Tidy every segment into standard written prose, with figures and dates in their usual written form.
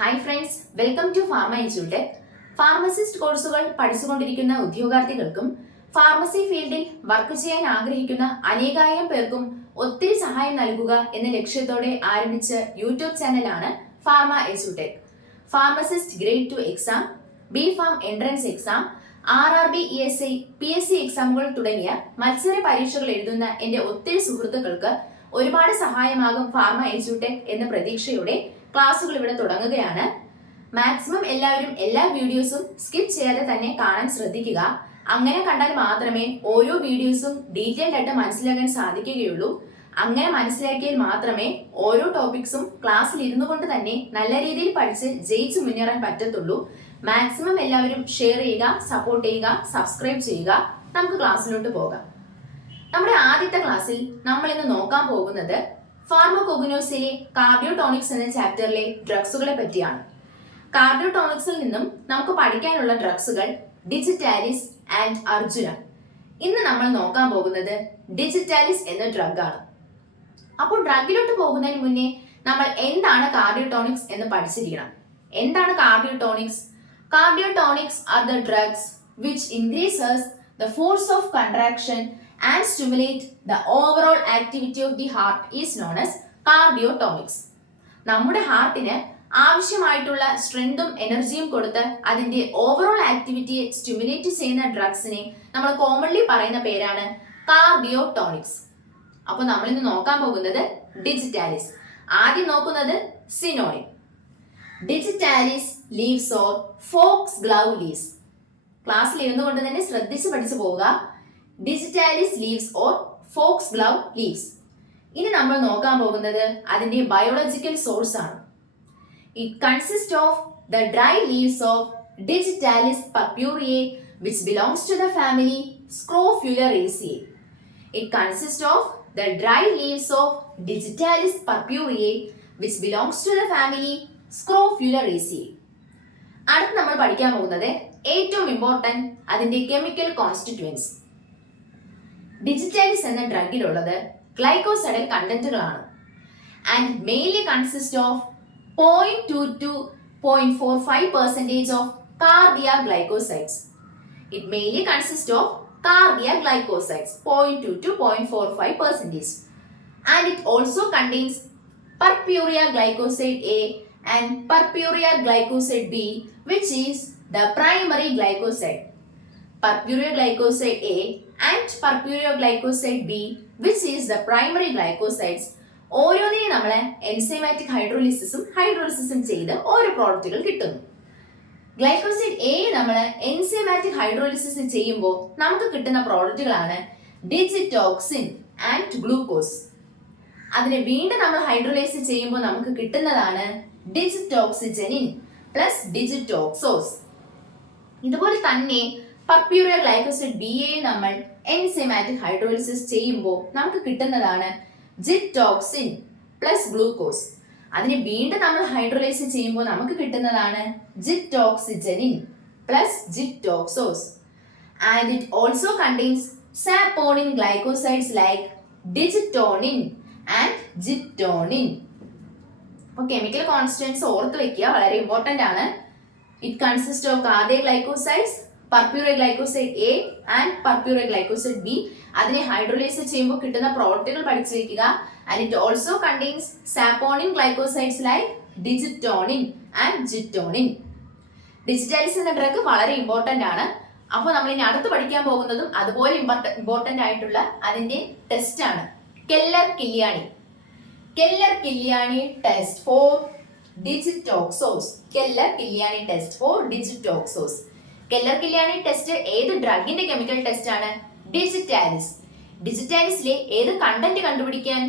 Hi friends, welcome to pharma institute. Pharmacist കോഴ്സുകൾ പഠിച്ചുകൊണ്ടിരിക്കുന്ന ഉദ്യോഗാർത്ഥികൾക്കും pharmacy ഫീൽഡിൽ വർക്ക് ചെയ്യാൻ ആഗ്രഹിക്കുന്ന അനേകായിരം പേർക്കും ഒത്തിരി സഹായം നൽകുക എന്ന ലക്ഷ്യത്തോടെ ആരംഭിച്ച യൂട്യൂബ് ചാനലാണ് pharma institute. Pharmacist grade 2 exam, B farm entrance exam, RRB, ESI, PSC എക്സാമുകൾ തുടങ്ങിയ മത്സര പരീക്ഷകൾ എഴുതുന്ന എന്റെ ഒത്തിരി സുഹൃത്തുക്കൾക്ക് ഒരുപാട് സഹായമാകും ഫാർമ ഇൻസ്റ്റിറ്റ്യൂട്ട് എന്ന പ്രതീക്ഷയോടെ ക്ലാസ്സുകൾ ഇവിടെ തുടങ്ങുകയാണ്. മാക്സിമം എല്ലാവരും എല്ലാ വീഡിയോസും സ്കിപ്പ് ചെയ്യാതെ തന്നെ കാണാൻ ശ്രദ്ധിക്കുക. അങ്ങനെ കണ്ടാൽ മാത്രമേ ഓരോ വീഡിയോസും ഡീറ്റെയിൽഡ് ആയിട്ട് മനസ്സിലാക്കാൻ സാധിക്കുകയുള്ളൂ. അങ്ങനെ മനസ്സിലാക്കിയാൽ മാത്രമേ ഓരോ ടോപ്പിക്സും ക്ലാസ്സിൽ ഇരുന്നു കൊണ്ട് തന്നെ നല്ല രീതിയിൽ പഠിച്ച് ജയിച്ച് മുന്നേറാൻ പറ്റത്തുള്ളൂ. മാക്സിമം എല്ലാവരും ഷെയർ ചെയ്യുക, സപ്പോർട്ട് ചെയ്യുക, സബ്സ്ക്രൈബ് ചെയ്യുക. നമുക്ക് ക്ലാസ്സിലോട്ട് പോകാം. നമ്മുടെ ആദ്യത്തെ ക്ലാസ്സിൽ നമ്മൾ ഇന്ന് നോക്കാൻ പോകുന്നത് ഫാർമകോഗ്നോസിലെ കാർഡിയോടോണിക്സ് എന്ന ചാപ്റ്ററിലെ ഡ്രഗ്സുകളെ പറ്റിയാണ്. കാർഡിയോടോണിക്സിൽ നിന്നും നമുക്ക് പഠിക്കാനുള്ള ഡ്രഗ്സുകൾ ഡിജിറ്റാലിസ് ആൻഡ് അർജുന. ഇന്ന് നമ്മൾ നോക്കാൻ പോകുന്നത് ഡിജിറ്റാലിസ് എന്ന ഡ്രഗ് ആണ്. അപ്പോൾ ഡ്രഗിലോട്ട് പോകുന്നതിന് മുന്നേ നമ്മൾ എന്താണ് കാർഡിയോടോണിക്സ് എന്ന് പഠിച്ചിരിക്കണം. എന്താണ് cardiotonics? Cardiotonics are the drugs which increases the force of contraction and stimulate the overall activity of the heart is known as cardiotonics. നമ്മുടെ ഹാർട്ടിന് ആവശ്യമായിട്ടുള്ള സ്ട്രെങ്തും എനർജിയും കൊടുത്ത് അതിന്റെ ഓവറോൾ ആക്ടിവിറ്റിയെ സ്റ്റിമുലേറ്റ് ചെയ്യുന്ന ഡ്രഗ്സിനെ നമ്മൾ കോമൺലി പറയുന്ന പേരാണ് കാർഡിയോടോണിക്സ്. അപ്പോൾ നമ്മൾ ഇന്ന് നോക്കാൻ പോകുന്നത് ഡിജിറ്റാലിസ്. ആദ്യം നോക്കുന്നത് synonym. Digitalis leaves or foxglove leaves. ക്ലാസ്സിൽ ഇരുന്നു കൊണ്ട് തന്നെ ശ്രദ്ധിച്ച് പഠിച്ചു പോവുക. Digitalis leaves or foxglove leaves. ഇനി നമ്മൾ നോക്കാൻ പോകുന്നത് അതിന്റെ ബയോളജിക്കൽ സോഴ്സ് ആണ്. It consist of the dry leaves of digitalis purpurea which belongs to the family Scrophulariaceae. It consists of the dry leaves of Digitalis purpureae which belongs to the family Scrophulariaceae. അടുത്ത് നമ്മൾ പഠിക്കാൻ പോകുന്നത് ഏറ്റവും important അതിന്റെ chemical constituents. Digitalis എന്ന ഡ്രഗിലുള്ളത് glycosidal കണ്ടന്റുകളാണ് and mainly consist of 0.2 to 0.45% of cardiac glycosides. It mainly consists of cardiac glycosides 0.2 to 0.45%, and it also contains purpurea glycoside A and purpurea glycoside B, which is the primary glycoside. Purpurea glycoside A and purpurea glycoside B, which is the primary glycosides, ഓരോന്നിനെ നമ്മൾ enzymatic ഹൈഡ്രോളിസിസും ചെയ്ത് ഓരോ പ്രോഡക്റ്റുകൾ കിട്ടുന്നു. Glycoside A നമ്മൾ enzymatic hydrolysis ചെയ്യുമ്പോൾ നമുക്ക് കിട്ടുന്ന പ്രോഡക്റ്റുകളാണ് digitoxin and glucose. അതിനെ വീണ്ടും നമ്മൾ ഹൈഡ്രോലൈസ് ചെയ്യുമ്പോൾ നമുക്ക് കിട്ടുന്നതാണ് ഡിജിറ്റോക്സിജനിൻ പ്ലസ് ഡിജിറ്റോക്സോസ്. ഇതുപോലെ തന്നെ പർപ്യൂറിയ ഗ്ലൈക്കോസൈഡ് ബി എ നമ്മൾ എൻസൈമാറ്റിക് ഹൈഡ്രോളിസിസ് ചെയ്യുമ്പോൾ നമുക്ക് കിട്ടുന്നതാണ് ജിറ്റോക്സിൻ പ്ലസ് ഗ്ലൂക്കോസ്. അതിനെ വീണ്ടും നമ്മൾ ഹൈഡ്രോലൈസ് ചെയ്യുമ്പോൾ നമുക്ക് കിട്ടുന്നതാണ് gitoxigenin plus gitoxose. And it also contains saponin glycosides like digitonin and gitonin. അപ്പോൾ കെമിക്കൽ കോൺസ്റ്റൻസ് ഓർത്ത് വെക്കുക, വളരെ ഇമ്പോർട്ടന്റ് ആണ്. It consist of cardiac glycosides, purpurea glycoside A and purpurea glycoside B. അതിനെ ഹൈഡ്രോലൈസ് ചെയ്യുമ്പോൾ കിട്ടുന്ന പ്രോഡക്റ്റുകൾ പഠിച്ചു വെക്കുക. And it also contains saponin glycosides like digitonin and gitonin. Digitalis എന്ന ഡ്രഗ് വളരെ ഇമ്പോർട്ടന്റ് ആണ്. അപ്പോൾ നമ്മൾ ഇനി അടുത്ത് പഠിക്കാൻ പോകുന്നതും അതുപോലെ ഇമ്പോർട്ടന്റ് ആയിട്ടുള്ള അതിന്റെ ടെസ്റ്റ് ആണ് Keller Kiliani. Keller Kiliani test for digitoxose. Keller Kiliani test for digitoxose. Keller Kiliani test ഏത് ഡ്രഗിന്റെ കെമിക്കൽ ടെസ്റ്റ് ആണ്? ഡിജിറ്റാലിസ്. ഡിജിറ്റാലിസിലെ ഏത് കണ്ടന്റ് കണ്ടുപിടിക്കാൻ?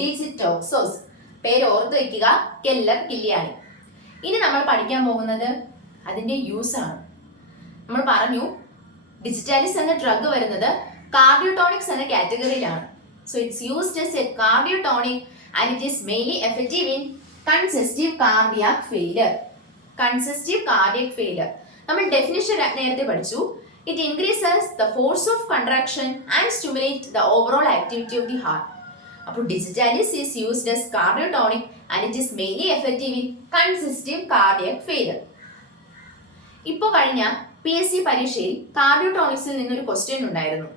ഡിജിറ്റോക്സോസ്. പേര് ഓർത്ത് വെക്കുക, കെല്ലർ-കില്ലിയാനി. ഇനി നമ്മൾ പഠിക്കാൻ പോകുന്നത് അതിന്റെ യൂസ് ആണ്. നമ്മൾ പറഞ്ഞു ഡിജിറ്റാലിസ് എന്ന ഡ്രഗ് വരുന്നത് കാർഡിയോടോണിക്സ് എന്ന കാറ്റഗറിയിലാണ്. So it's used as a cardiotonic and it is mainly effective in congestive cardiac failure. Congestive cardiac failure നമ്മൾ ഡെഫിനിഷൻ നേരത്തെ പഠിച്ചു. It increases the force of contraction and stimulates the overall activity of the heart. അപ്പോൾ digitalis is used as cardiotonic and it is mainly effective in congestive cardiac failure. ഇപ്പോൾ കഴിഞ്ഞ PSC പരീക്ഷയിൽ കാർഡിയോടോണിക്സിൽ നിന്നൊരു question ഉണ്ടായിരുന്നു.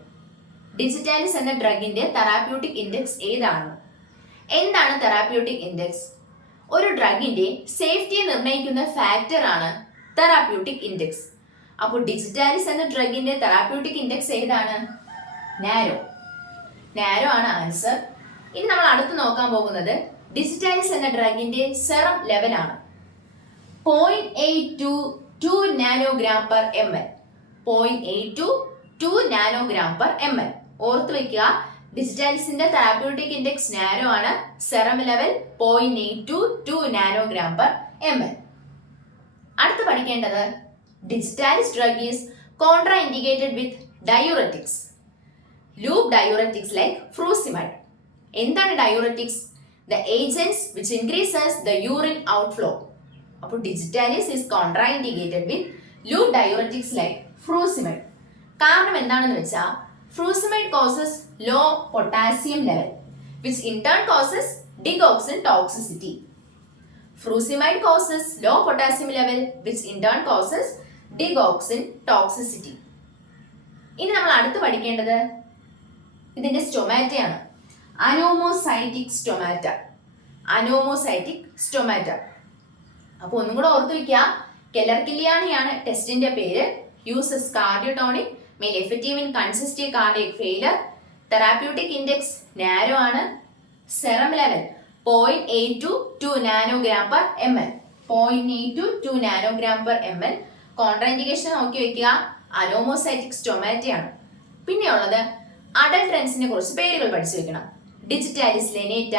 Digitalis എന്ന ഡ്രഗിന്റെ therapeutic index ഏതാണ്? എന്താണ് therapeutic index? ഒരു ഡ്രഗിന്റെ സേഫ്റ്റിയെ നിർണ്ണയിക്കുന്ന ഫാക്ടർ ആണ് തെറാപ്യൂട്ടിക് ഇൻഡെക്സ്. അപ്പോൾ ഡിജിറ്റാലിസ് എന്ന ഡ്രഗിന്റെ തെറാപ്യൂട്ടിക് ഇൻഡെക്സ് ഏതാണ്? നാരോ ആണ് ആൻസർ. ഇനി നമ്മൾ അടുത്ത് നോക്കാൻ പോകുന്നത് ഡിജിറ്റാലിസ് എന്ന ഡ്രഗിന്റെ സെറം ലെവലാണ്. 0.822 nanogram per ml. 0.822 nanogram per ml. ഓർത്ത് വെക്കുക, ഡിജിറ്റാലിസിന്റെ തെറാപ്യൂട്ടിക് ഇൻഡെക്സ് നാരോ ആണ്. Serum level 0.822 nanogram per ml. അടുത്ത് പഠിക്കേണ്ടത് digitalis drug is contraindicated with diuretics. Loop diuretics like frusemide. എന്താണ് ഡയൂററ്റിക്സ്? The agents which increases the urine outflow. അപ്പോൾ digitalis is contraindicated with loop diuretics like frusemide. കാരണം എന്താണെന്ന് വെച്ചാൽ frusemide causes low potassium level which in turn causes digoxin toxicity. Frucimide causes low potassium level which in turn causes digoxin toxicity. ഇനി നമ്മൾ അടുത്ത് പഠിക്കേണ്ടത് ഇതിന്റെ സ്റ്റൊമാറ്റയാണ്. അനോമോസൈറ്റിക് stomata. അനോമോസൈറ്റിക് stomata. അപ്പോൾ ഒന്നും കൂടെ ഓർത്ത് വെക്കുക, കെല്ലർ-കില്ലിയാനിയാണ് ടെസ്റ്റിന്റെ പേര്. Uses cardiotonic, main effective in congestive cardiac failure. Therapeutic index narrow ആണ്. Serum level 0.822 nanogram per ml. 0.822 nanogram per ml. Contraindication നോക്കി വെക്കുക, അനോമോസൈറ്റിക് സ്റ്റൊമാറ്റയാണ്. പിന്നെയുള്ളത് അഡൽട്രൻസിനെ കുറിച്ച് പേരുകൾ പഠിച്ചു വെക്കണം. Digitalis lanata,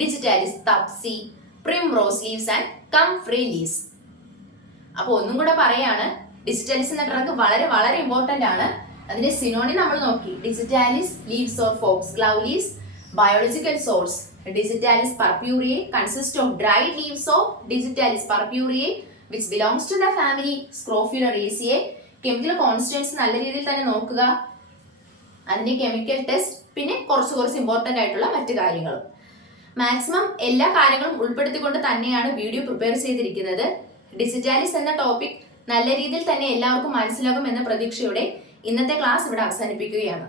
digitalis thapsia, primrose leaves and comfrey leaves. അപ്പോൾ ഒന്നും കൂടെ പറയാണ്, ഡിജിറ്റാലിസ് എന്ന ഡ്രഗ് വളരെ വളരെ ഇമ്പോർട്ടന്റ് ആണ്. അതിന്റെ സിനോണിം നമ്മൾ നോക്കി. Digitalis leaves or foxglove leaves. Biological source Digitalis purpureae consists of dried leaves of Digitalis purpureae which belongs to the family Scrophulariaceae. Chemical constants നല്ല രീതിയിൽ തന്നെ നോക്കുക, അതിന്റെ കെമിക്കൽ ടെസ്റ്റ്, പിന്നെ കുറച്ച് ഇമ്പോർട്ടന്റ് ആയിട്ടുള്ള മറ്റു കാര്യങ്ങളും. മാക്സിമം എല്ലാ കാര്യങ്ങളും ഉൾപ്പെടുത്തിക്കൊണ്ട് തന്നെയാണ് വീഡിയോ പ്രിപ്പയർ ചെയ്തിരിക്കുന്നത്. ഡിജിറ്റാലിസ് എന്ന ടോപ്പിക് നല്ല രീതിയിൽ തന്നെ എല്ലാവർക്കും മനസ്സിലാകും എന്ന പ്രതീക്ഷയോടെ ഇന്നത്തെ ക്ലാസ് ഇവിടെ അവസാനിപ്പിക്കുകയാണ്.